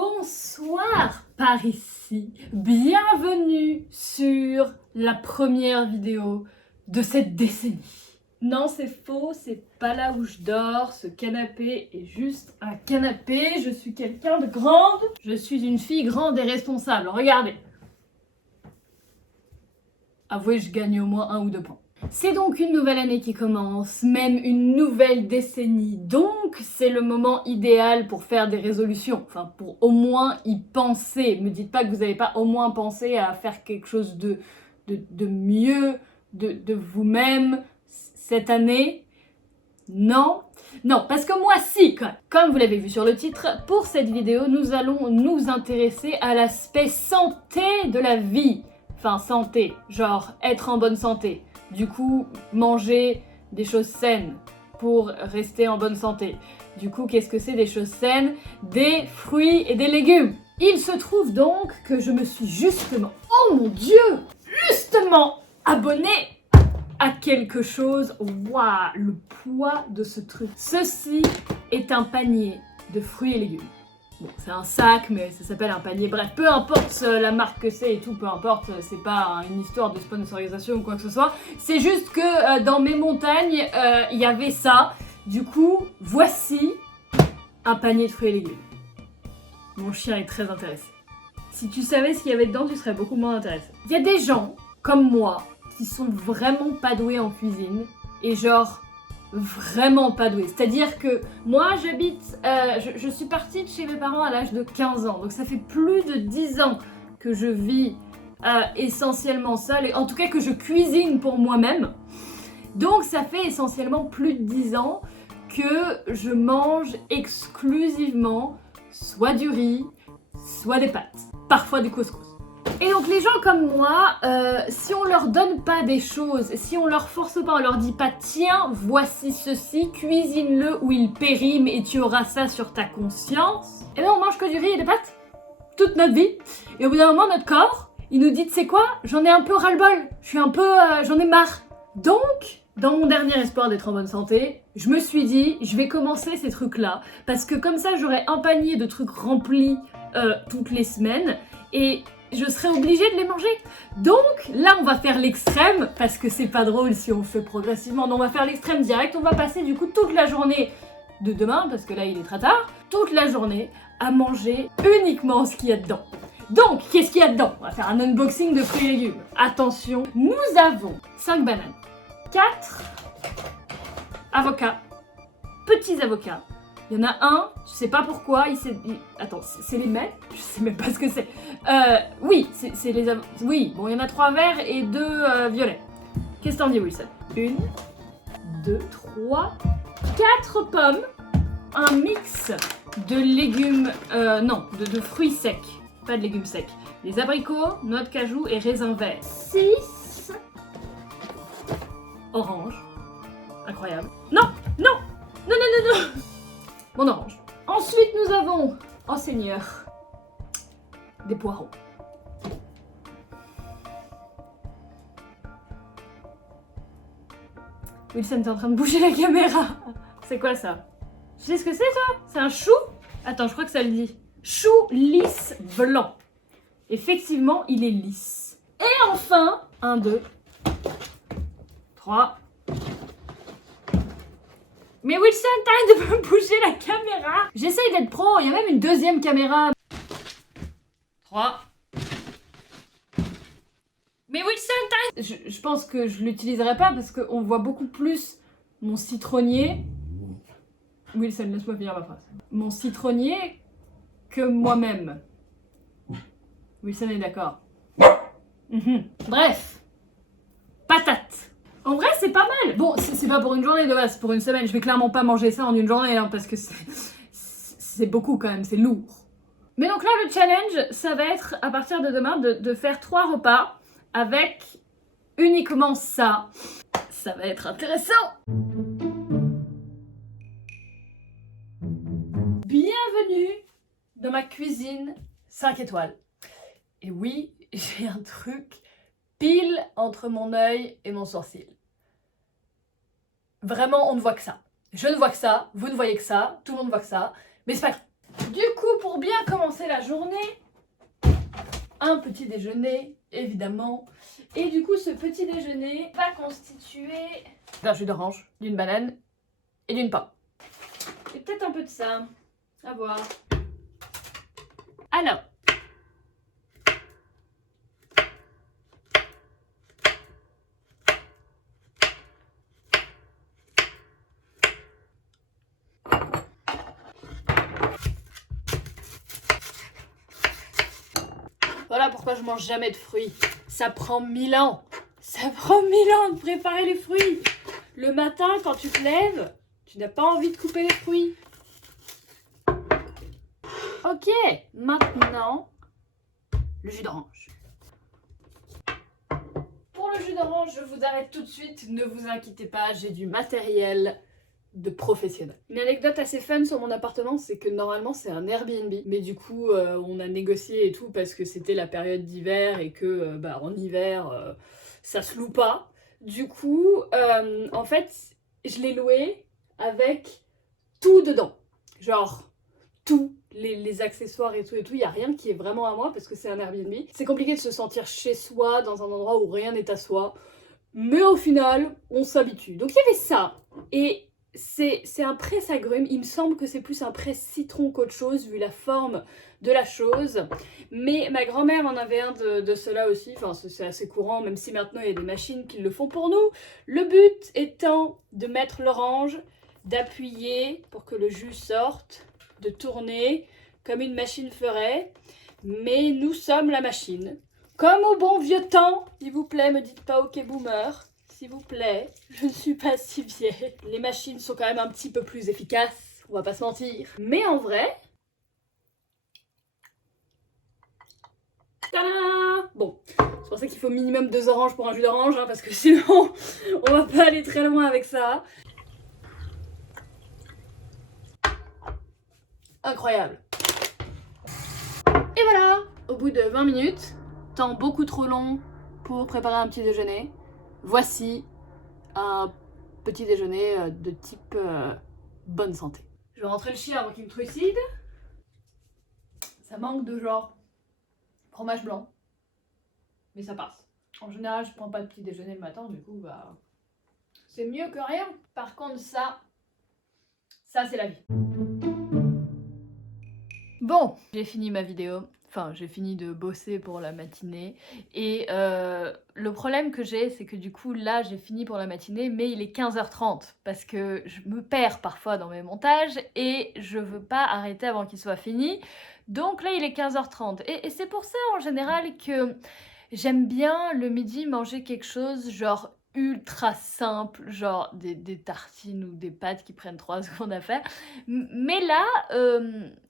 Bonsoir par ici, bienvenue sur la première vidéo de cette décennie. Non, c'est faux, c'est pas là où je dors, ce canapé est juste un canapé, je suis quelqu'un de grande, je suis une fille grande et responsable, regardez. Avouez, je gagne au moins 1 ou 2 points. C'est donc une nouvelle année qui commence, même une nouvelle décennie, donc c'est le moment idéal pour faire des résolutions, enfin pour au moins y penser. Me dites pas que vous n'avez pas au moins pensé à faire quelque chose de mieux, de vous-même cette année. Non, parce que moi si, quand même. Comme vous l'avez vu sur le titre, pour cette vidéo, nous allons nous intéresser à l'aspect santé de la vie. Enfin, santé, genre être en bonne santé. Du coup, manger des choses saines pour rester en bonne santé. Du coup, qu'est-ce que c'est des choses saines? Des fruits et des légumes. Il se trouve donc que je me suis justement, oh mon Dieu, justement abonnée à quelque chose. Waouh, le poids de ce truc. Ceci est un panier de fruits et légumes. Bon, c'est un sac, mais ça s'appelle un panier. Bref, peu importe la marque que c'est et tout, peu importe, c'est pas une histoire de sponsorisation ou quoi que ce soit. C'est juste que dans mes montagnes, il y avait ça. Du coup, voici un panier de fruits et légumes. Mon chien est très intéressé. Si tu savais ce qu'il y avait dedans, tu serais beaucoup moins intéressé. Il y a des gens, comme moi, qui sont vraiment pas doués en cuisine et genre vraiment pas doués. C'est-à-dire que moi j'habite, je suis partie de chez mes parents à l'âge de 15 ans, donc ça fait plus de 10 ans que je vis essentiellement seule, et en tout cas que je cuisine pour moi-même. Donc ça fait essentiellement plus de 10 ans que je mange exclusivement soit du riz, soit des pâtes, parfois du couscous. Et donc les gens comme moi, si on leur donne pas des choses, si on leur force pas, on leur dit pas tiens, voici ceci, cuisine-le ou il périme et tu auras ça sur ta conscience, et bien on mange que du riz et des pâtes toute notre vie. Et au bout d'un moment, notre corps, il nous dit tu sais quoi, j'en ai un peu ras-le-bol, j'en ai marre. Donc, dans mon dernier espoir d'être en bonne santé, je me suis dit je vais commencer ces trucs-là, parce que comme ça j'aurai un panier de trucs remplis toutes les semaines, et je serais obligée de les manger. Donc là on va faire l'extrême, parce que c'est pas drôle si on fait progressivement, non on va faire l'extrême direct, on va passer du coup toute la journée de demain, parce que là il est très tard, toute la journée à manger uniquement ce qu'il y a dedans. Donc qu'est-ce qu'il y a dedans? On va faire un unboxing de fruits et légumes. Attention, nous avons 5 bananes, 4 avocats, petits avocats. Il y en a un, je sais pas pourquoi, attends, c'est les mets? Je sais même pas ce que c'est. Oui, c'est les oui, bon, il y en a 3 verts et 2 violets. Qu'est-ce que t'en dis, Wilson? 1, 2, 3, 4 pommes, un mix de légumes, non, de fruits secs, pas de légumes secs. Les abricots, noix de cajou et raisins verts. 6 oranges. Incroyable. Non, non, non, non, non, non. Mon orange. Ensuite, nous avons, oh Seigneur, des poireaux. Wilson, t'es en train de bouger la caméra. C'est quoi ça? Tu sais ce que c'est, toi? C'est un chou? Attends, je crois que ça le dit. Chou lisse blanc. Effectivement, il est lisse. Et enfin, 1, 2, 3... Mais Wilson, t'arrêtes de me bouger la caméra! J'essaye d'être pro, il y a même une deuxième caméra. 3. Mais Wilson, t'arrêtes! Je pense que je l'utiliserai pas parce qu'on voit beaucoup plus mon citronnier. Wilson, laisse-moi finir ma phrase. Mon citronnier que moi-même. Wilson est d'accord. Bref. Patate. En vrai, c'est pas mal. Bon, c'est pas pour une journée de base, c'est pour une semaine. Je vais clairement pas manger ça en une journée, hein, parce que c'est beaucoup quand même, c'est lourd. Mais donc là, le challenge, ça va être, à partir de demain, de faire 3 repas avec uniquement ça. Ça va être intéressant. Bienvenue dans ma cuisine 5 étoiles. Et oui, j'ai un truc pile entre mon œil et mon sourcil. Vraiment, on ne voit que ça. Je ne vois que ça, vous ne voyez que ça, tout le monde voit que ça, mais c'est pas grave. Du coup, pour bien commencer la journée, un petit déjeuner, évidemment. Et du coup, ce petit déjeuner va constituer d'un jus d'orange, d'une banane et d'une pomme. Et peut-être un peu de ça, à voir. Alors, voilà pourquoi je mange jamais de fruits. Ça prend 1000 ans. Ça prend 1000 ans de préparer les fruits. Le matin, quand tu te lèves, tu n'as pas envie de couper les fruits. Ok, maintenant, le jus d'orange. Pour le jus d'orange, je vous arrête tout de suite. Ne vous inquiétez pas, j'ai du matériel de professionnel. Une anecdote assez fun sur mon appartement, c'est que normalement c'est un Airbnb, mais du coup on a négocié et tout parce que c'était la période d'hiver et que en hiver ça se loue pas. Du coup en fait je l'ai loué avec tout dedans, genre tout, les accessoires et tout, il y a rien qui est vraiment à moi parce que c'est un Airbnb. C'est compliqué de se sentir chez soi dans un endroit où rien n'est à soi, mais au final on s'habitue. Donc il y avait ça, et c'est un presse-agrumes, il me semble que c'est plus un presse-citron qu'autre chose vu la forme de la chose, mais ma grand-mère en avait un de ceux-là aussi, enfin c'est assez courant même si maintenant il y a des machines qui le font pour nous. Le but étant de mettre l'orange, d'appuyer pour que le jus sorte, de tourner comme une machine ferait, mais nous sommes la machine. Comme au bon vieux temps, s'il vous plaît, me dites pas ok boomer. S'il vous plaît, je ne suis pas si vieille. Les machines sont quand même un petit peu plus efficaces, on va pas se mentir. Mais en vrai... Tadam! Bon, c'est pour ça qu'il faut minimum 2 oranges pour un jus d'orange, hein, parce que sinon, on va pas aller très loin avec ça. Incroyable. Et voilà, au bout de 20 minutes, temps beaucoup trop long pour préparer un petit déjeuner, voici un petit déjeuner de type bonne santé. Je vais rentrer le chien avant qu'il me trucide. Ça manque de genre fromage blanc, mais ça passe. En général, je prends pas de petit déjeuner le matin, du coup, c'est mieux que rien. Par contre, ça c'est la vie. Bon, j'ai fini ma vidéo. Enfin, j'ai fini de bosser pour la matinée et le problème que j'ai, c'est que du coup, là, j'ai fini pour la matinée, mais il est 15h30 parce que je me perds parfois dans mes montages et je veux pas arrêter avant qu'il soit fini. Donc là, il est 15h30 et c'est pour ça, en général, que j'aime bien le midi manger quelque chose genre ultra simple, genre des tartines ou des pâtes qui prennent 3 secondes à faire. Mais là,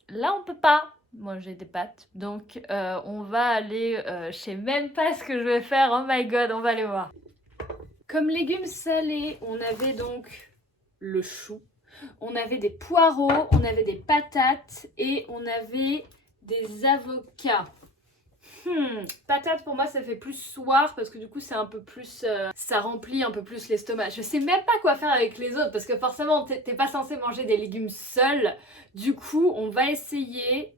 là, on peut pas manger des pâtes. Donc on va aller, je sais même pas ce que je vais faire, oh my god, on va aller voir. Comme légumes salés, on avait donc le chou, on avait des poireaux, on avait des patates et on avait des avocats. Patates pour moi ça fait plus soir parce que du coup c'est un peu plus, ça remplit un peu plus l'estomac. Je sais même pas quoi faire avec les autres parce que forcément t'es pas censé manger des légumes seuls. Du coup on va essayer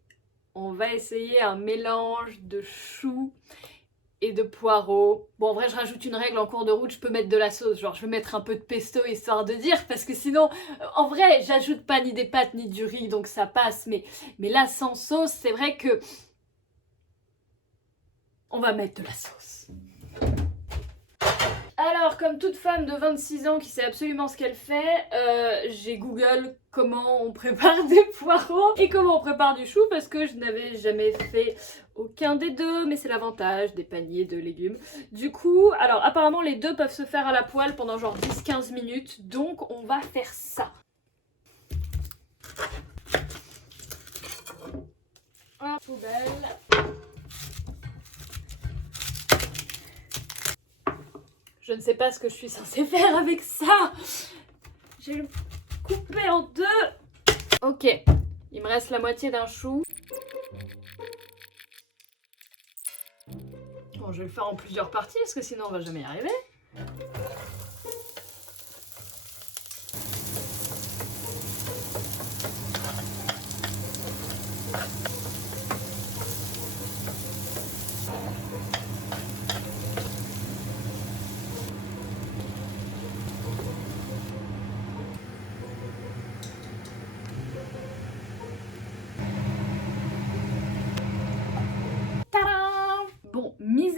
un mélange de choux et de poireaux. Bon en vrai je rajoute une règle en cours de route, je peux mettre de la sauce, genre je vais mettre un peu de pesto histoire de dire parce que sinon en vrai j'ajoute pas ni des pâtes ni du riz donc ça passe, mais là sans sauce c'est vrai que on va mettre de la sauce. Alors, comme toute femme de 26 ans qui sait absolument ce qu'elle fait, j'ai Google comment on prépare des poireaux et comment on prépare du chou parce que je n'avais jamais fait aucun des deux, mais c'est l'avantage des paniers de légumes. Du coup, alors apparemment les deux peuvent se faire à la poêle pendant genre 10-15 minutes, donc on va faire ça. En poubelle. Je ne sais pas ce que je suis censée faire avec ça. Je vais le couper en deux. Ok, il me reste la moitié d'un chou. Bon, je vais le faire en plusieurs parties parce que sinon on va jamais y arriver.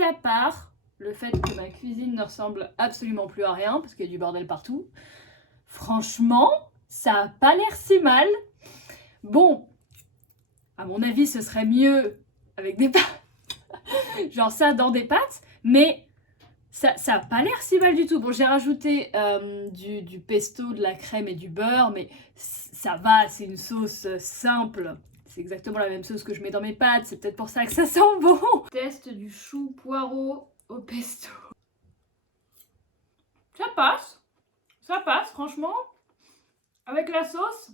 à part le fait que ma cuisine ne ressemble absolument plus à rien, parce qu'il y a du bordel partout, franchement, ça a pas l'air si mal. Bon, à mon avis, ce serait mieux avec des pâtes, genre ça dans des pâtes, mais ça a pas l'air si mal du tout. Bon, j'ai rajouté du pesto, de la crème et du beurre, mais ça va, c'est une sauce simple. C'est exactement la même sauce que je mets dans mes pâtes, c'est peut-être pour ça que ça sent bon. Test du chou poireau au pesto. Ça passe, franchement. Avec la sauce,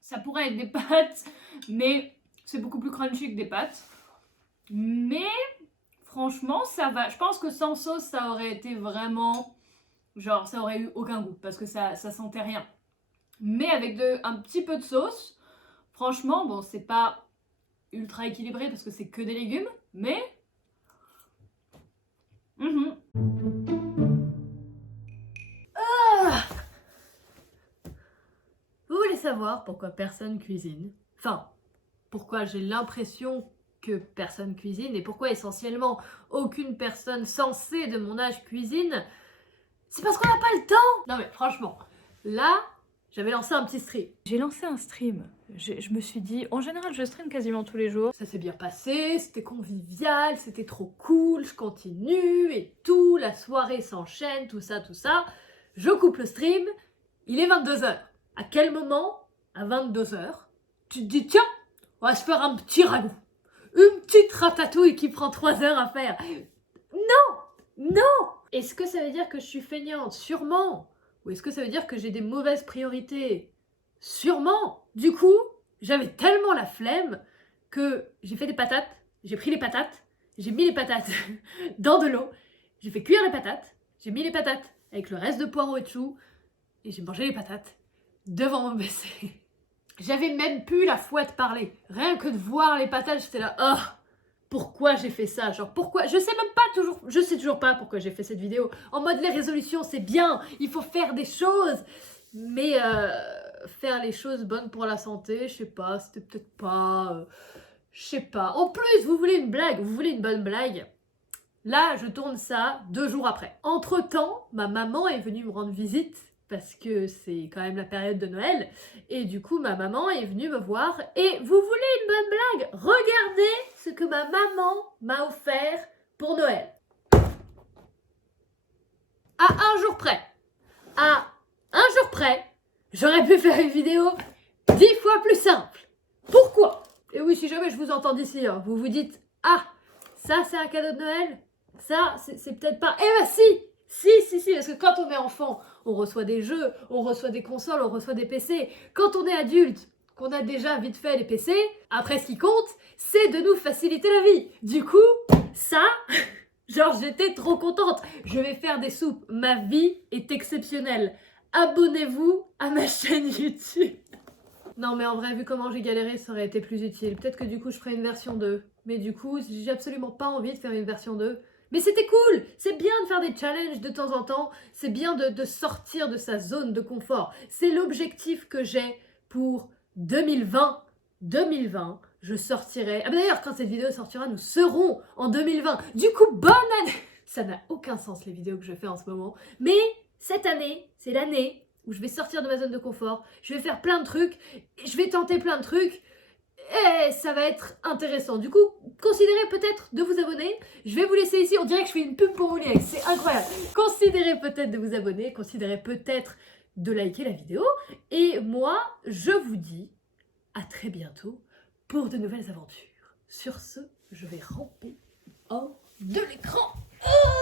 ça pourrait être des pâtes, mais c'est beaucoup plus crunchy que des pâtes. Mais franchement, ça va. Je pense que sans sauce, ça aurait été vraiment... Genre, ça aurait eu aucun goût, parce que ça sentait rien. Mais avec un petit peu de sauce, franchement, bon, c'est pas ultra équilibré, parce que c'est que des légumes, mais... Vous voulez savoir pourquoi personne cuisine? Enfin, pourquoi j'ai l'impression que personne cuisine et pourquoi essentiellement aucune personne sensée de mon âge cuisine? C'est parce qu'on n'a pas le temps! Non mais franchement, là, j'avais lancé un petit stream. J'ai lancé un stream. Je me suis dit, en général, je stream quasiment tous les jours. Ça s'est bien passé, c'était convivial, c'était trop cool, je continue et tout, la soirée s'enchaîne, tout ça. Je coupe le stream, il est 22h. À quel moment, à 22h, tu te dis, tiens, on va se faire un petit ragoût. Une petite ratatouille qui prend 3 heures à faire. Non! Est-ce que ça veut dire que je suis feignante? Sûrement. Ou est-ce que ça veut dire que j'ai des mauvaises priorités? Sûrement. Du coup, j'avais tellement la flemme que j'ai fait des patates, j'ai pris les patates, j'ai mis les patates dans de l'eau, j'ai fait cuire les patates, j'ai mis les patates avec le reste de poireaux et de choux, et j'ai mangé les patates devant mon PC. J'avais même plus la foi de parler. Rien que de voir les patates, j'étais là, oh, pourquoi j'ai fait ça? Genre, pourquoi? Je sais toujours pas pourquoi j'ai fait cette vidéo. En mode, les résolutions, c'est bien, il faut faire des choses. Mais faire les choses bonnes pour la santé, je sais pas, c'était peut-être pas... je sais pas. En plus, vous voulez une blague? Vous voulez une bonne blague? Là, je tourne ça 2 jours après. Entre-temps, ma maman est venue me rendre visite parce que c'est quand même la période de Noël. Et du coup, ma maman est venue me voir. Et vous voulez une bonne blague? Regardez ce que ma maman m'a offert pour Noël. À un jour près. À un jour près, j'aurais pu faire une vidéo 10 fois plus simple. Pourquoi? Et oui, si jamais je vous entends d'ici, hein, vous vous dites, ah, ça c'est un cadeau de Noël? Ça, c'est peut-être pas... Eh ben si, parce que quand on est enfant, on reçoit des jeux, on reçoit des consoles, on reçoit des PC. Quand on est adulte, qu'on a déjà vite fait les PC, après ce qui compte, c'est de nous faciliter la vie. Du coup, ça, genre j'étais trop contente. Je vais faire des soupes, ma vie est exceptionnelle. Abonnez-vous à ma chaîne YouTube. Non mais en vrai, vu comment j'ai galéré, ça aurait été plus utile. Peut-être que du coup je ferai une version 2. Mais du coup, j'ai absolument pas envie de faire une version 2. Mais c'était cool! C'est bien de faire des challenges de temps en temps, c'est bien de sortir de sa zone de confort. C'est l'objectif que j'ai pour 2020. 2020, je sortirai... Ah bah d'ailleurs, quand cette vidéo sortira, nous serons en 2020. Du coup, bonne année! Ça n'a aucun sens les vidéos que je fais en ce moment. Mais cette année, c'est l'année où je vais sortir de ma zone de confort, je vais faire plein de trucs, je vais tenter plein de trucs, et ça va être intéressant. Du coup, considérez peut-être de vous abonner. Je vais vous laisser ici, on dirait que je fais une pub pour Mouliex, c'est incroyable. Considérez peut-être de vous abonner, considérez peut-être de liker la vidéo. Et moi, je vous dis à très bientôt pour de nouvelles aventures. Sur ce, je vais ramper hors de l'écran.